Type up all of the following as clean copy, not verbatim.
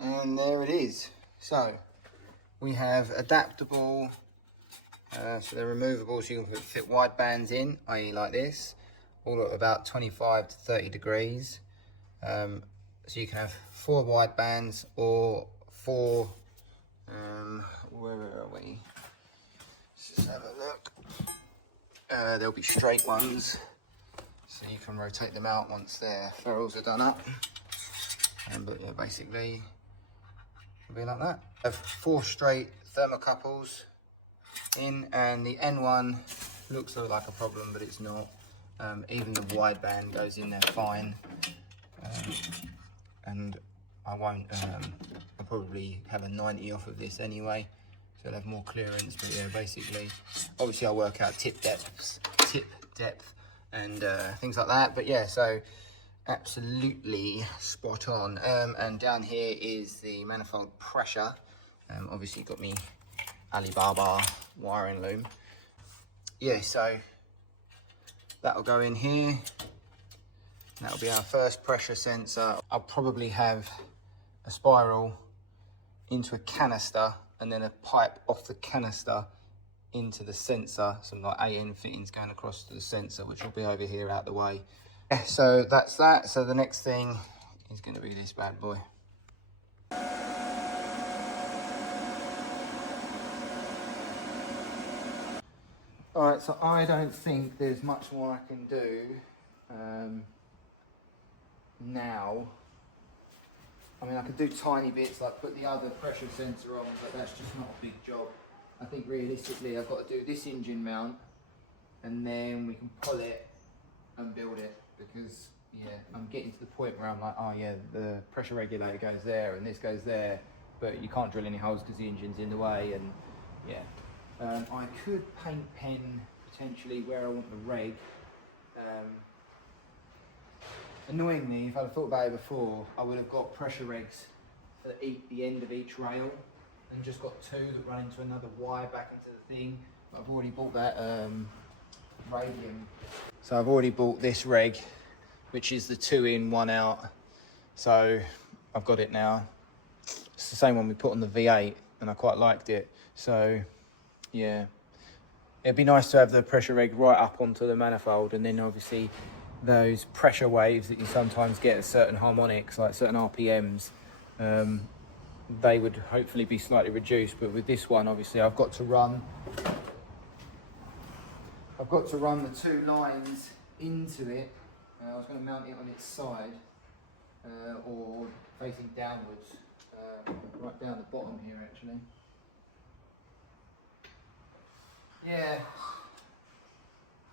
And there it is. So we have adaptable, so they're removable, so you can fit wide bands in, i.e. like this, all at about 25 to 30 degrees. So you can have 4 wide bands or 4, where are we? Let's just have a look. There'll be straight ones, so you can rotate them out once their ferrules are done up. But yeah, basically, it'll be like that. I have 4 straight thermocouples in, and the N1 looks like a problem, but it's not. Even the wideband goes in there fine. And I won't, I'll probably have a 90 off of this anyway, so I'll have more clearance. But yeah, basically, obviously I'll work out tip depth, and things like that. But yeah, so absolutely spot on. And down here is the manifold pressure. Obviously got me Alibaba wiring loom. Yeah, so that'll go in here. That'll be our first pressure sensor. I'll probably have a spiral into a canister and then a pipe off the canister into the sensor. Some like AN fittings going across to the sensor, which will be over here out the way. Yeah, so that's that. So the next thing is going to be this bad boy. All right, so I don't think there's much more I can do now. I mean, I could do tiny bits like put the other pressure sensor on, but that's just not a big job. I think realistically I've got to do this engine mount and then we can pull it and build it, because yeah, I'm getting to the point where I'm like, oh yeah, the pressure regulator goes there and this goes there, but you can't drill any holes because the engine's in the way. And yeah, I could paint pen potentially where I want the reg. Annoyingly, if I'd have thought about it before, I would have got pressure regs for the end of each rail and just got 2 that run into another wire back into the thing. But I've already bought that radium. So I've already bought this reg, which is the 2 in, 1 out. So I've got it now. It's the same one we put on the V8 and I quite liked it. So yeah, it'd be nice to have the pressure reg right up onto the manifold, and then obviously those pressure waves that you sometimes get at certain harmonics, like certain RPMs, they would hopefully be slightly reduced. But with this one, obviously I've got to run the 2 lines into it. I was going to mount it on its side or facing downwards, right down the bottom here actually. Yeah,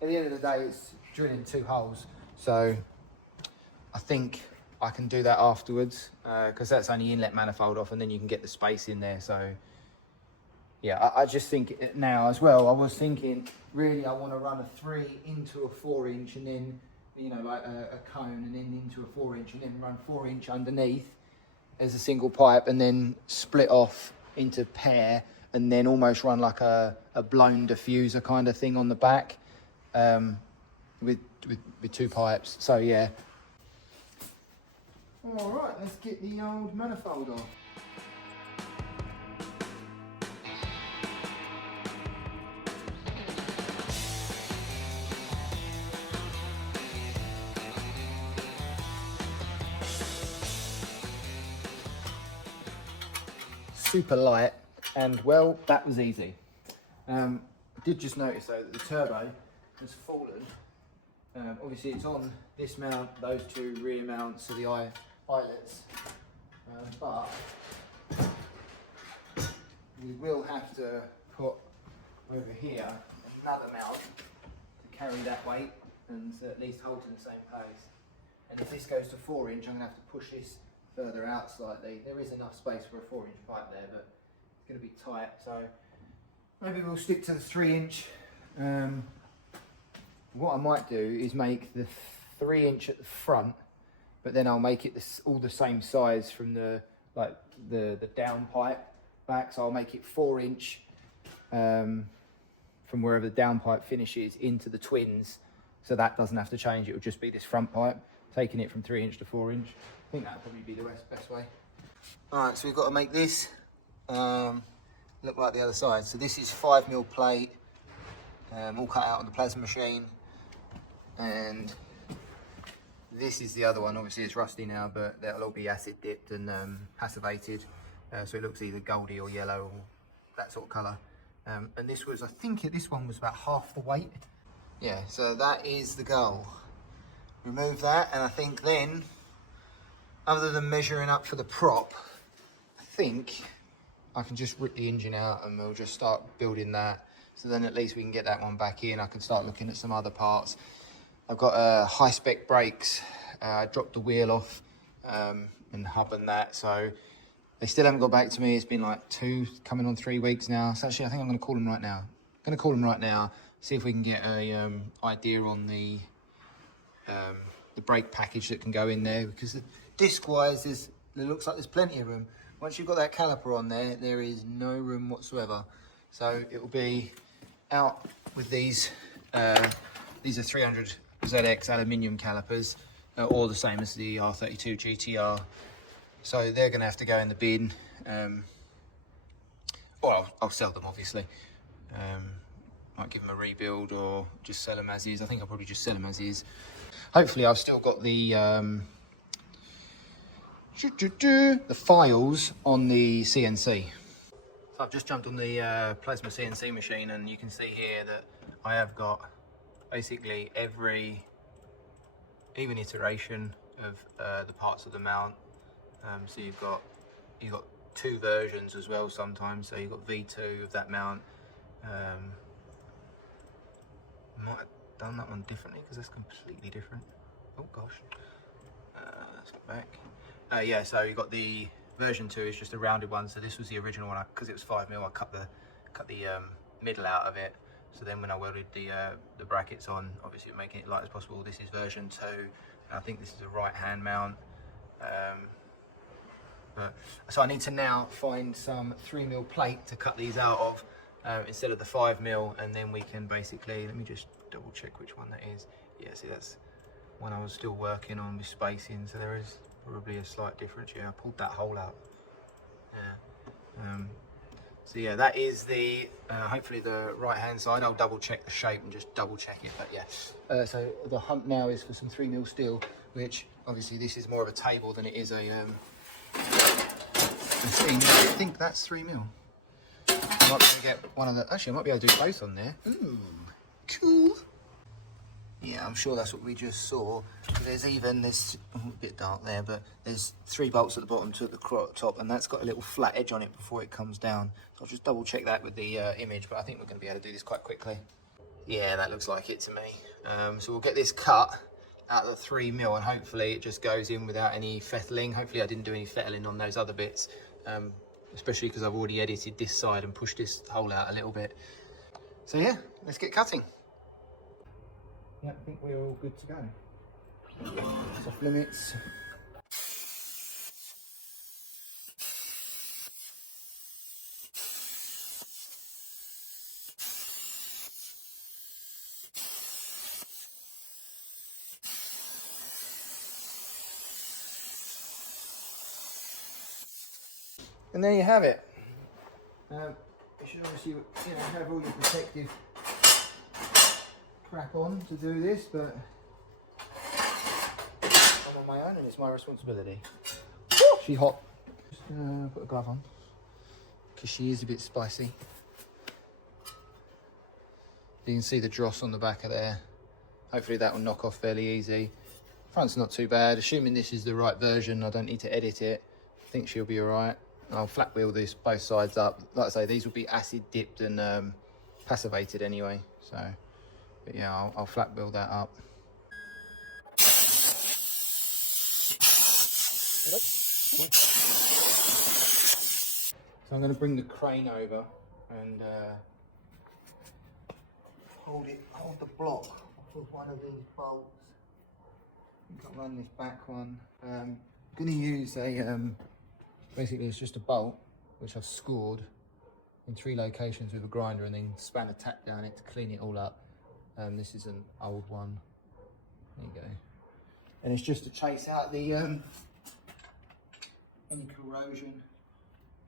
at the end of the day it's drilling 2 holes, so I think I can do that afterwards, because that's only inlet manifold off and then you can get the space in there. So yeah, I just think now as well, I was thinking really I want to run a 3 into a 4 inch and then, you know, like a cone, and then into a 4 inch and then run 4 inch underneath as a single pipe, and then split off into pair and then almost run like a blown diffuser kind of thing on the back, with 2 pipes. So yeah. All right, let's get the old manifold off. Super light, and well, that was easy. I did just notice though that the turbo has fallen. Obviously it's on this mount, those 2 rear mounts of the eyelets, but we will have to put over here another mount to carry that weight and at least hold in the same pace. And if this goes to 4 inch, I'm going to have to push this further out slightly. There is enough space for a 4 inch pipe there, but it's going to be tight, so maybe we'll stick to the 3 inch. What I might do is make the 3 inch at the front, but then I'll make it all the same size from the down pipe back. So I'll make it 4 inch from wherever the down pipe finishes into the twins, so that doesn't have to change. It will just be this front pipe, taking it from 3 inch to 4 inch. I think that'd probably be the best way. Alright, so we've got to make this look like the other side. So this is 5mm plate, all cut out on the plasma machine. And this is the other one. Obviously it's rusty now, but that'll all be acid dipped and passivated. So it looks either goldy or yellow or that sort of colour. And this was, I think this one was about half the weight. Yeah, so that is the goal. Remove that, and I think then, other than measuring up for the prop, I think I can just rip the engine out and we'll just start building that. So then at least we can get that one back in. I can start looking at some other parts. I've got high spec brakes. I dropped the wheel off and hub and that, so they still haven't got back to me. It's been like 2, coming on 3 weeks now. So actually I think I'm going to call them right now. I'm going to call them right now, see if we can get a idea on the brake package that can go in there, because disc wise it looks like there's plenty of room. Once you've got that caliper on there, there is no room whatsoever. So it will be out with these. These are 300 ZX aluminium calipers, all the same as the R32 GTR. So they're going to have to go in the bin. Well, I'll sell them obviously. Might give them a rebuild or just sell them as is. I think I'll probably just sell them as is. Hopefully I've still got the files on the CNC. So I've just jumped on the plasma CNC machine, and you can see here that I have got basically every even iteration of the parts of the mount. So you've got 2 versions as well sometimes. So you've got V2 of that mount. Might have done that one differently because that's completely different. Oh gosh, let's go back. Yeah, so you've got the version 2 is just a rounded one. So this was the original one because it was 5mm. I cut the middle out of it. So then when I welded the brackets on, obviously making it light as possible. This is version 2. And I think this is a right hand mount. So I need to now find some 3mm plate to cut these out of instead of the 5mm, and then we can basically, let me just double check which one that is. Yeah, see that's one I was still working on with spacing, so there is probably a slight difference. Yeah, I pulled that hole out. Yeah. So yeah, that is the hopefully the right hand side. I'll double check the shape and just double check it, but yeah. So the hunt now is for some 3mm steel, which obviously this is more of a table than it is a machine. I think that's 3mm. I might be able to get one of the, actually I might be able to do both on there. Ooh, cool. Yeah, I'm sure that's what we just saw. There's a bit dark there, but there's 3 bolts at the bottom, 2 at the top, and that's got a little flat edge on it before it comes down. So I'll just double check that with the image, but I think we're going to be able to do this quite quickly. Yeah, that looks like it to me. So we'll get this cut out of the 3mm, and hopefully it just goes in without any fettling. Hopefully I didn't do any fettling on those other bits, especially because I've already edited this side and pushed this hole out a little bit. So yeah, let's get cutting. Yeah, I think we're all good to go. Soft limits. And there you have it. You should obviously, have all your protective crap on to do this, but I'm on my own and it's my responsibility. She's hot. Just put a glove on because she is a bit spicy. You can see the dross on the back of there. Hopefully that will knock off fairly easy. Front's not too bad. Assuming this is the right version, I don't need to edit it. I think she'll be all right. I'll flat wheel this both sides up. Like I say, these will be acid dipped and passivated anyway. So, but yeah, I'll flat wheel that up. So I'm going to bring the crane over and hold the block with one of these bolts. I think I'll run this back one. I'm going to use a basically it's just a bolt which I've scored in 3 locations with a grinder and then span a tap down it to clean it all up. This is an old one. There you go. And it's just to chase out the any corrosion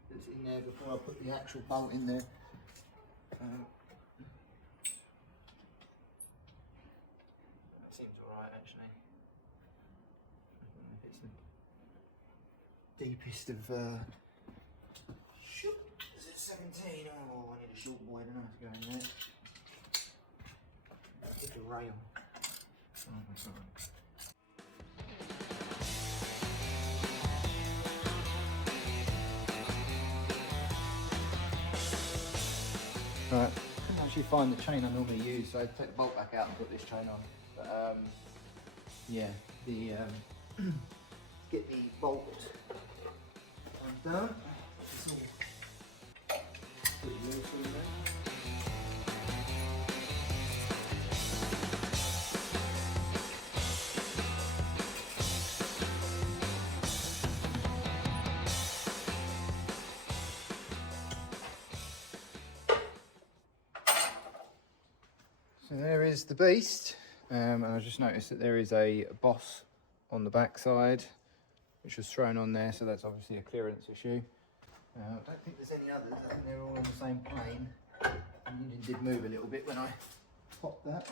that's in there before I put the actual bolt in there. That seems alright actually. It's the deepest of shoot, is it 17? Oh, I need a short boy, I don't know how to go in there. I'll pick a rail. Oh, that's alright. Right, I couldn't actually find the chain I normally use, so I take the bolt back out and put this chain on. But yeah, get the bolt undone. It's all pretty loose in there. So there is the beast, and I just noticed that there is a boss on the back side, which was thrown on there, so that's obviously a clearance issue. I don't think there's any others, I think they're all on the same plane. The engine did move a little bit when I popped that.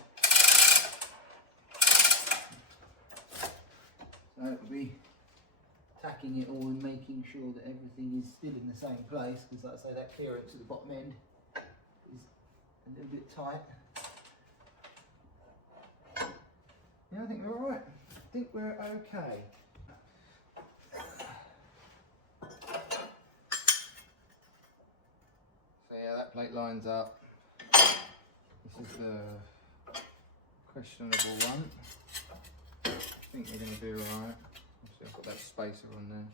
So it'll be tacking it all and making sure that everything is still in the same place, because like I say, that clearance at the bottom end is a little bit tight. Yeah, I think we're all right. I think we're okay. So yeah, that plate lines up. This is the questionable one. I think we're going to do alright. Obviously I've got that spacer on there.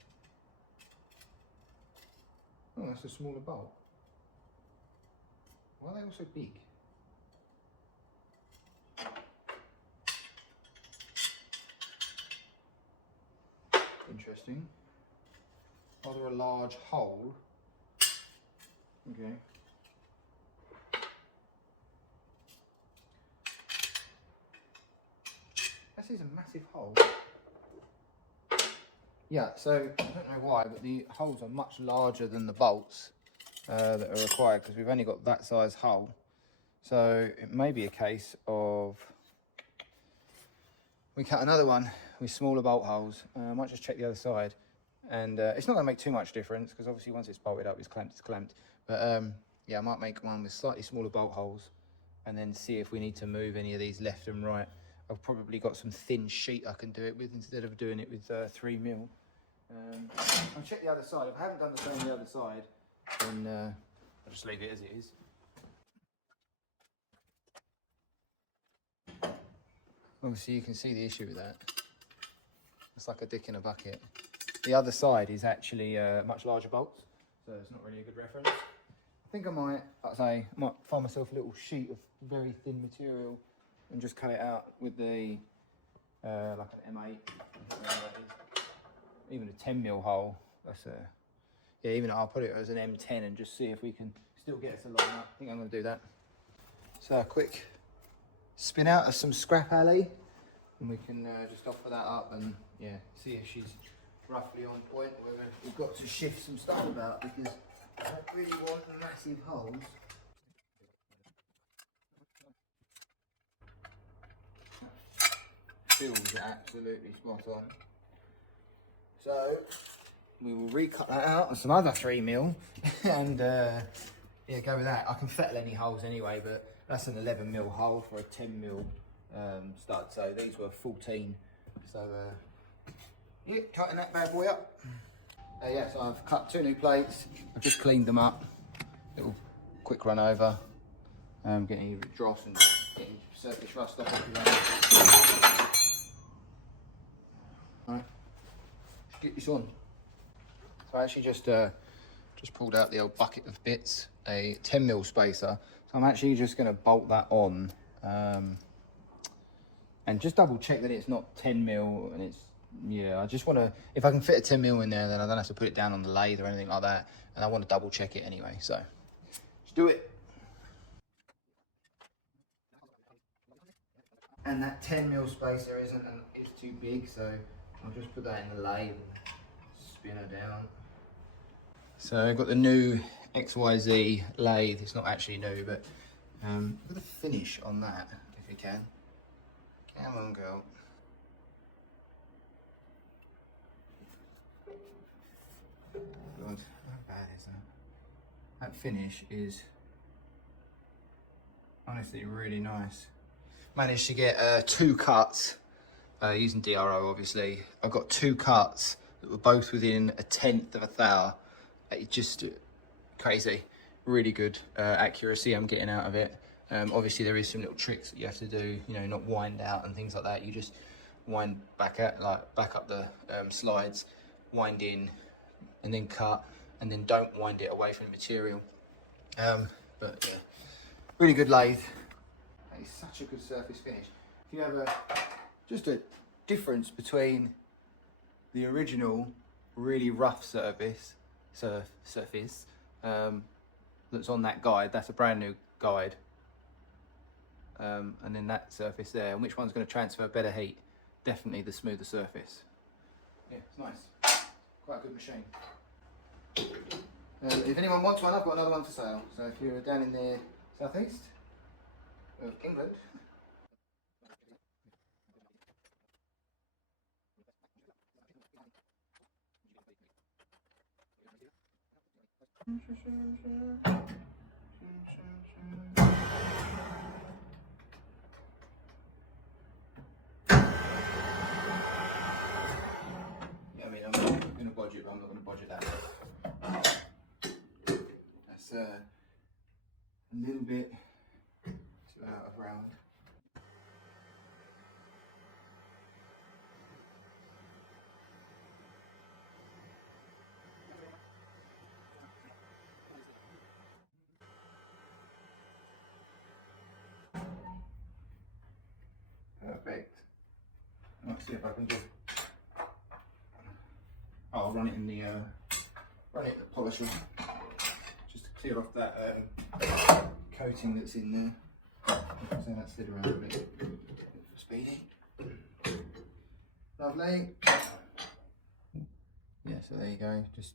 Oh, that's a smaller bolt. Why are they all so big? Interesting. Rather a large hole. Okay. This is a massive hole. Yeah, so I don't know why, but the holes are much larger than the bolts that are required, because we've only got that size hole. So it may be a case of we cut another one with smaller bolt holes. I might just check the other side, and it's not going to make too much difference, because obviously once it's bolted up, it's clamped. But yeah, I might make one with slightly smaller bolt holes, and then see if we need to move any of these left and right. I've probably got some thin sheet I can do it with instead of doing it with 3mm. I'll check the other side. If I haven't done the same on the other side, then I'll just leave it as it is. Obviously you can see the issue with that. It's like a dick in a bucket. The other side is actually much larger bolts, so it's not really a good reference. I think I might, like I say, find myself a little sheet of very thin material and just cut it out with the like an M8. I don't know what that is. Even a 10mm hole. That's a yeah. Even I'll put it as an M10 and just see if we can still get us along. I think I'm going to do that. So a quick spin out of some scrap alley, and we can just offer that up and yeah, see if she's roughly on point. Whether we've got to shift some stuff about, because I don't really want massive holes. Feels absolutely spot on. So we will recut that out and some other 3mm and yeah, go with that. I can fettle any holes anyway, but that's an 11mm hole for a 10mm stud. So these were 14. So yeah, tighten that bad boy up. Yeah, so I've cut 2 new plates. I've just cleaned them up. Little quick run over. Getting a bit dross and getting surface rust off. Alright, let's get this on. So I actually just pulled out the old bucket of bits, a 10mm spacer. So I'm actually just going to bolt that on and just double check that it's not 10mm and it's, yeah, I just want to, if I can fit a 10mm in there, then I don't have to put it down on the lathe or anything like that. And I want to double check it anyway, so let's do it. And that 10mm spacer is too big, so I'll just put that in the lathe and spin her down. So I've got the new XYZ lathe. It's not actually new, but look at the finish on that, if you can. Come on, girl. God, how bad is that? That finish is honestly really nice. Managed to get 2 cuts using DRO, obviously. I got 2 cuts that were both within 1/10 of a thou. It's just crazy. Really good accuracy I'm getting out of it. Obviously there is some little tricks that you have to do, you know, not wind out and things like that. You just wind back up the slides, wind in, and then cut, and then don't wind it away from the material. But yeah, really good lathe. It's such a good surface finish. If you have just a difference between the original really rough surface that's on that guide, that's a brand new guide, and then that surface there, and which one's going to transfer better heat? Definitely the smoother surface. Yeah, it's nice. Quite a good machine. If anyone wants one, I've got another one for sale. So if you're down in the southeast of England, yeah, I mean, I'm not going to budget, but I'm not going to budget that. That's a little bit too out of round. Perfect. Let's see if I can do. Oh, I'll run it in the polisher just to clear off that coating that's in there. So that slid around a bit. Speedy. Lovely. Yeah, so there you go. Just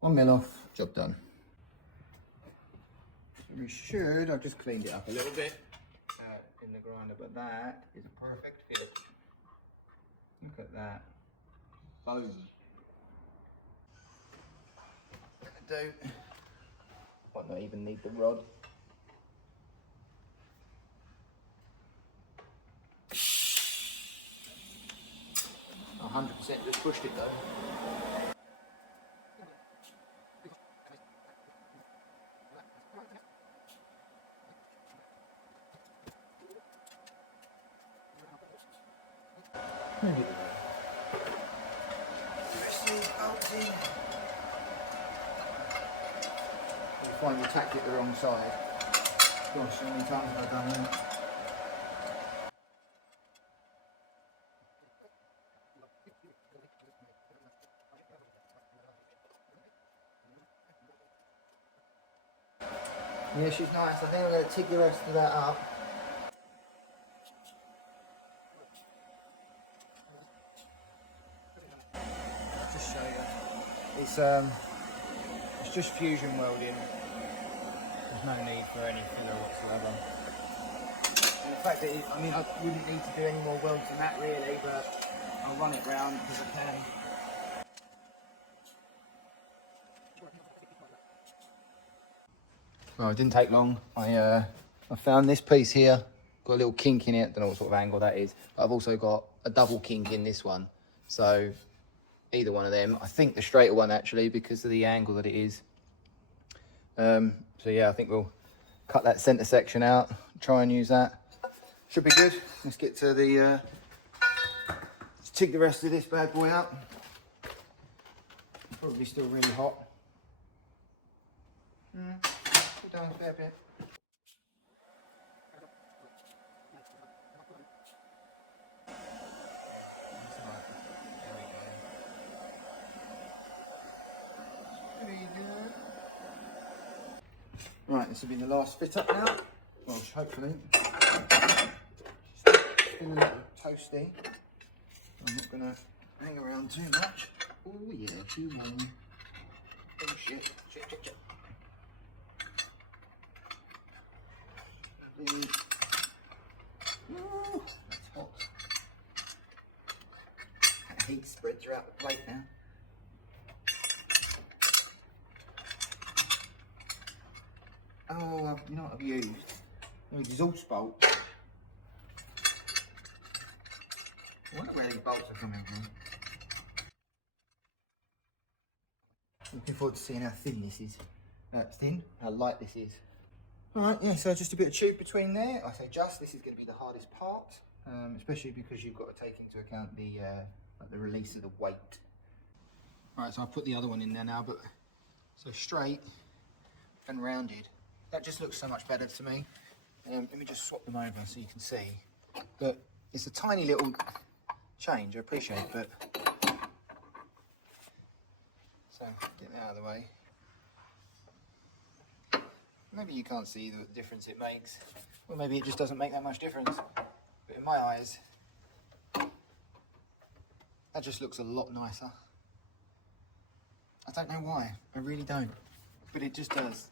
1 mil off. Job done. So we should. I've just cleaned it up a little bit in the grinder, but that is a perfect fit. Look at that. Boom. Do. Might not even need the rod. 100% just pushed it though. You find you tacked it the wrong side. Gosh, how many times have I done that? Yeah, she's nice. I think I'm going to tick the rest of that up. I'll just show you. It's just fusion welding. There's no need for any filler whatsoever. And the fact that I mean, I wouldn't need to do any more welds than that really, but I'll run it round because I can. Well, it didn't take long. I found this piece here. Got a little kink in it. Don't know what sort of angle that is. But I've also got a double kink in this one. So either one of them. I think the straighter one actually because of the angle that it is. So yeah, I think we'll cut that centre section out. Try and use that. Should be good. Let's get to the. Let's tick the rest of this bad boy up. Probably still really hot. Down a fair bit. Right, this will be the last fit up now. Well, hopefully. It's been a little toasty. I'm not going to hang around too much. Oh yeah, too warm. Finish shit. Ooh, that's hot. That heat spread throughout the plate now. Oh, you know what I've used? An exhaust bolt. I wonder where these bolts are coming from. Looking forward to seeing how thin this is. It's thin, how light this is. Alright, yeah, so just a bit of tube between there. I say just, this is going to be the hardest part, especially because you've got to take into account the like the release of the weight. Alright, so I'll put the other one in there now, but so straight and rounded. That just looks so much better to me. Let me just swap them over so you can see. But it's a tiny little change, I appreciate, but so get that out of the way. Maybe you can't see the difference it makes, or maybe it just doesn't make that much difference. But in my eyes, that just looks a lot nicer. I don't know why, I really don't, but it just does.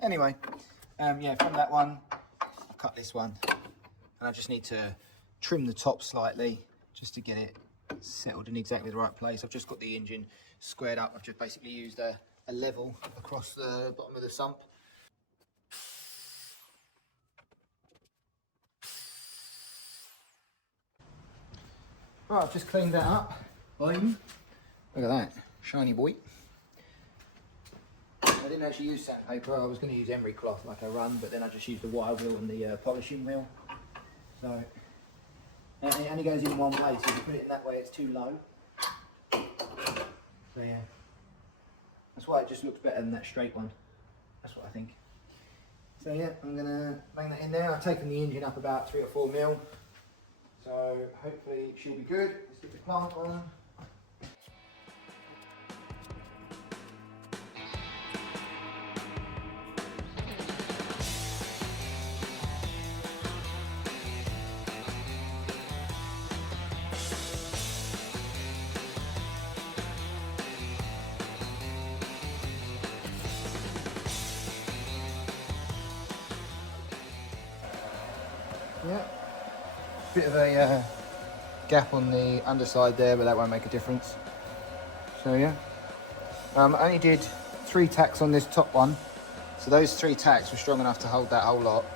Anyway, yeah, from that one, I've cut this one, and I just need to trim the top slightly just to get it settled in exactly the right place. I've just got the engine squared up. I've just basically used a level across the bottom of the sump. Right, I've just cleaned that up. Boom. Look at that, shiny boy. I didn't actually use sandpaper. I was going to use emery cloth like I run, but then I just used the wire wheel and the polishing wheel. So it only goes in one way, so if you put it in that way, it's too low. So yeah, that's why it just looks better than that straight one. That's what I think. So yeah, I'm going to bang that in there. I've taken the engine up about 3 or 4 mil. So hopefully she'll be good. Let's get the plant on. Yeah, bit of a gap on the underside there, but that won't make a difference. So yeah, I only did 3 tacks on this top one, so those 3 tacks were strong enough to hold that whole lot.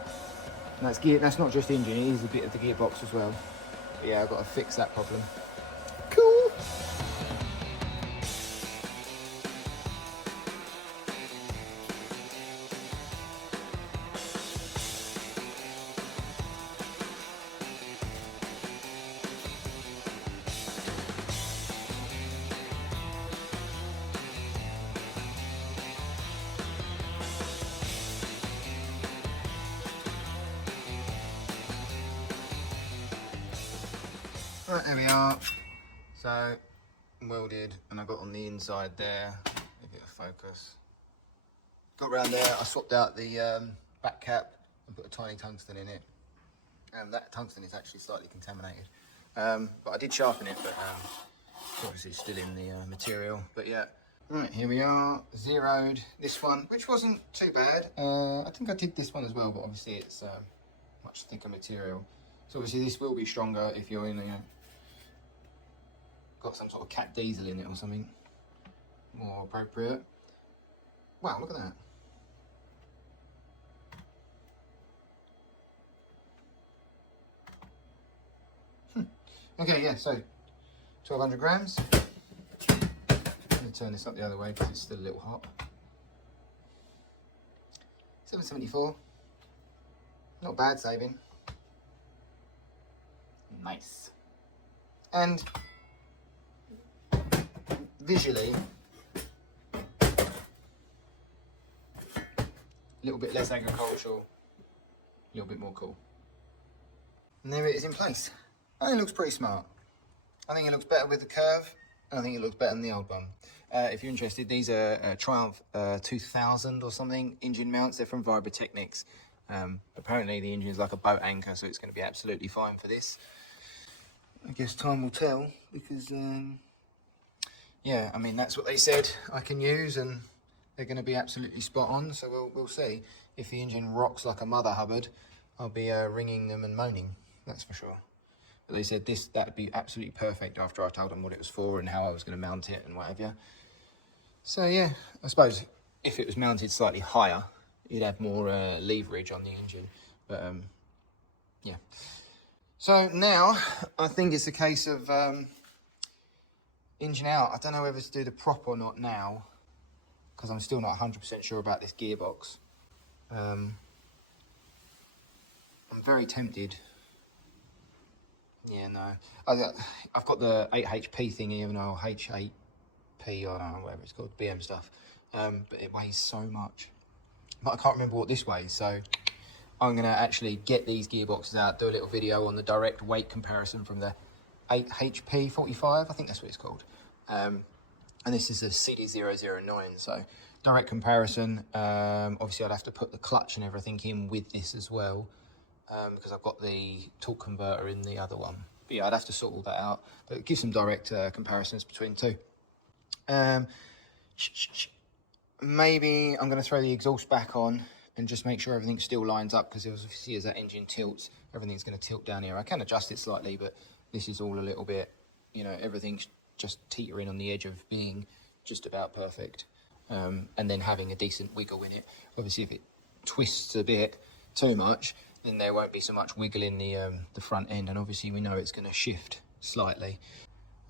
And that's gear. That's not just engine; it is a bit of the gearbox as well. But yeah, I've got to fix that problem. Cool. Right, there we are. So, welded, and I got on the inside there. A bit of focus. Got around there, I swapped out the back cap and put a tiny tungsten in it. And that tungsten is actually slightly contaminated. But I did sharpen it, but obviously it's still in the material. But yeah, right, here we are, zeroed this one, which wasn't too bad. I think I did this one as well, but obviously it's much thicker material. So obviously this will be stronger if you're in, got some sort of cat diesel in it or something more appropriate. Wow, look at that. Okay, yeah, so 1200 grams. I'm going to turn this up the other way because it's still a little hot. 774. Not bad saving. Nice. And visually, a little bit less agricultural, a little bit more cool. And there it is in place. I think it looks pretty smart. I think it looks better with the curve, and I think it looks better than the old one. If you're interested, these are Triumph 2000 or something engine mounts. They're from Vibrotechnics. Apparently the engine is like a boat anchor, so it's going to be absolutely fine for this. I guess time will tell, because yeah, I mean, that's what they said I can use, and they're going to be absolutely spot on. So we'll see. If the engine rocks like a mother hubbard, I'll be ringing them and moaning, that's for sure. But they said that'd be absolutely perfect after I told them what it was for and how I was going to mount it and what have you. So yeah, I suppose if it was mounted slightly higher, you'd have more leverage on the engine. But yeah. So now I think it's a case of engine out. I don't know whether to do the prop or not now, because I'm still not 100% sure about this gearbox. I'm very tempted. Yeah, no. I've got the 8HP thingy, even though H8P, I don't know, whatever it's called, BM stuff. But it weighs so much. But I can't remember what this weighs, so I'm going to actually get these gearboxes out, do a little video on the direct weight comparison from the 8HP45, I think that's what it's called. And this is a CD009, so direct comparison. Obviously, I'd have to put the clutch and everything in with this as well, because I've got the torque converter in the other one. But yeah, I'd have to sort all that out, but give some direct comparisons between two. Maybe I'm going to throw the exhaust back on and just make sure everything still lines up, because obviously as that engine tilts, everything's going to tilt down here. I can adjust it slightly, but this is all a little bit, you know, everything's just teetering on the edge of being just about perfect. And then having a decent wiggle in it. Obviously, if it twists a bit too much, then there won't be so much wiggle in the front end, and obviously we know it's going to shift slightly.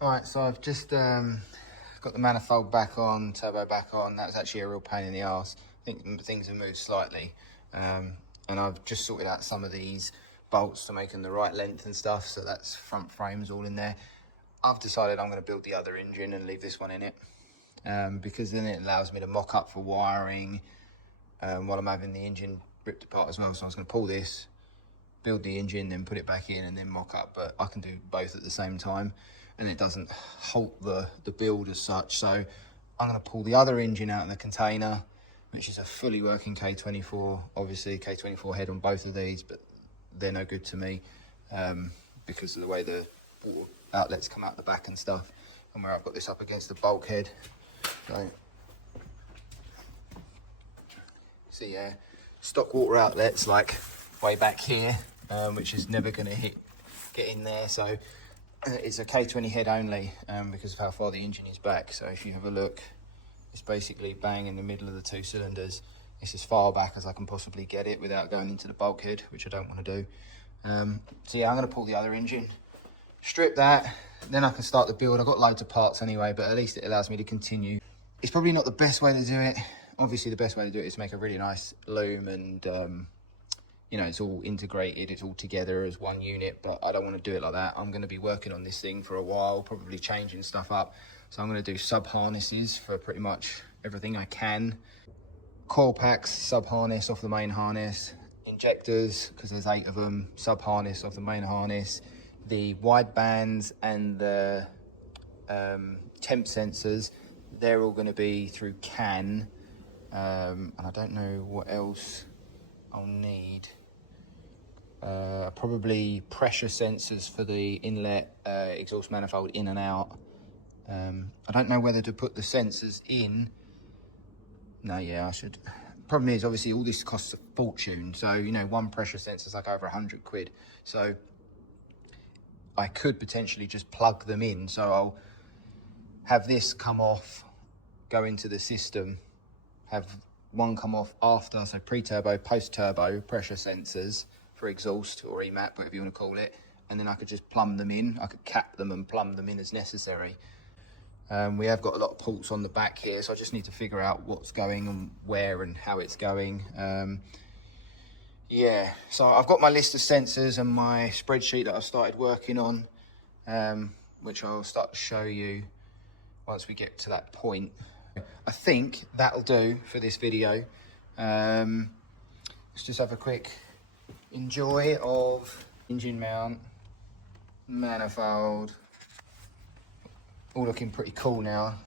All right, so I've just got the manifold back on, turbo back on. That was actually a real pain in the arse. I think things have moved slightly, and I've just sorted out some of these bolts to make them the right length and stuff, so that's front frames all in there. I've decided I'm going to build the other engine and leave this one in it, because then it allows me to mock up for wiring while I'm having the engine ripped apart as well. So I was going to pull this, build the engine, then put it back in and then mock up, but I can do both at the same time and it doesn't halt the build as such. So I'm going to pull the other engine out of the container, which is a fully working K24, obviously K24 head on both of these, but they're no good to me because of the way the water outlets come out the back and stuff, and where I've got this up against the bulkhead. So yeah, stock water outlets like way back here, which is never going to get in there. So it's a K20 head only because of how far the engine is back. So if you have a look, it's basically bang in the middle of the two cylinders. It's as far back as I can possibly get it without going into the bulkhead, which I don't want to do. So yeah, I'm going to pull the other engine, strip that, then I can start the build. I've got loads of parts anyway, but at least it allows me to continue. It's probably not the best way to do it. Obviously the best way to do it is to make a really nice loom and you know, it's all integrated, it's all together as one unit, but I don't want to do it like that. I'm going to be working on this thing for a while, probably changing stuff up. So I'm going to do sub harnesses for pretty much everything I can. Coil packs, sub harness off the main harness. Injectors, because there's 8 of them, sub harness off the main harness. The wide bands and the temp sensors, they're all going to be through CAN. And I don't know what else I'll need. Probably pressure sensors for the inlet exhaust manifold in and out. I don't know whether to put the sensors in. No, yeah, I should. Problem is, obviously, all this costs a fortune. So, you know, one pressure sensor is like over 100 quid. So I could potentially just plug them in. So I'll have this come off, go into the system, have one come off after, so pre-turbo, post-turbo pressure sensors for exhaust or EMAP, whatever you want to call it. And then I could just plumb them in. I could cap them and plumb them in as necessary. We have got a lot of ports on the back here, so I just need to figure out what's going and where and how it's going. Yeah, so I've got my list of sensors and my spreadsheet that I've started working on, which I'll start to show you once we get to that point. I think that'll do for this video. Let's just have a quick enjoy of engine mount, manifold, all looking pretty cool now.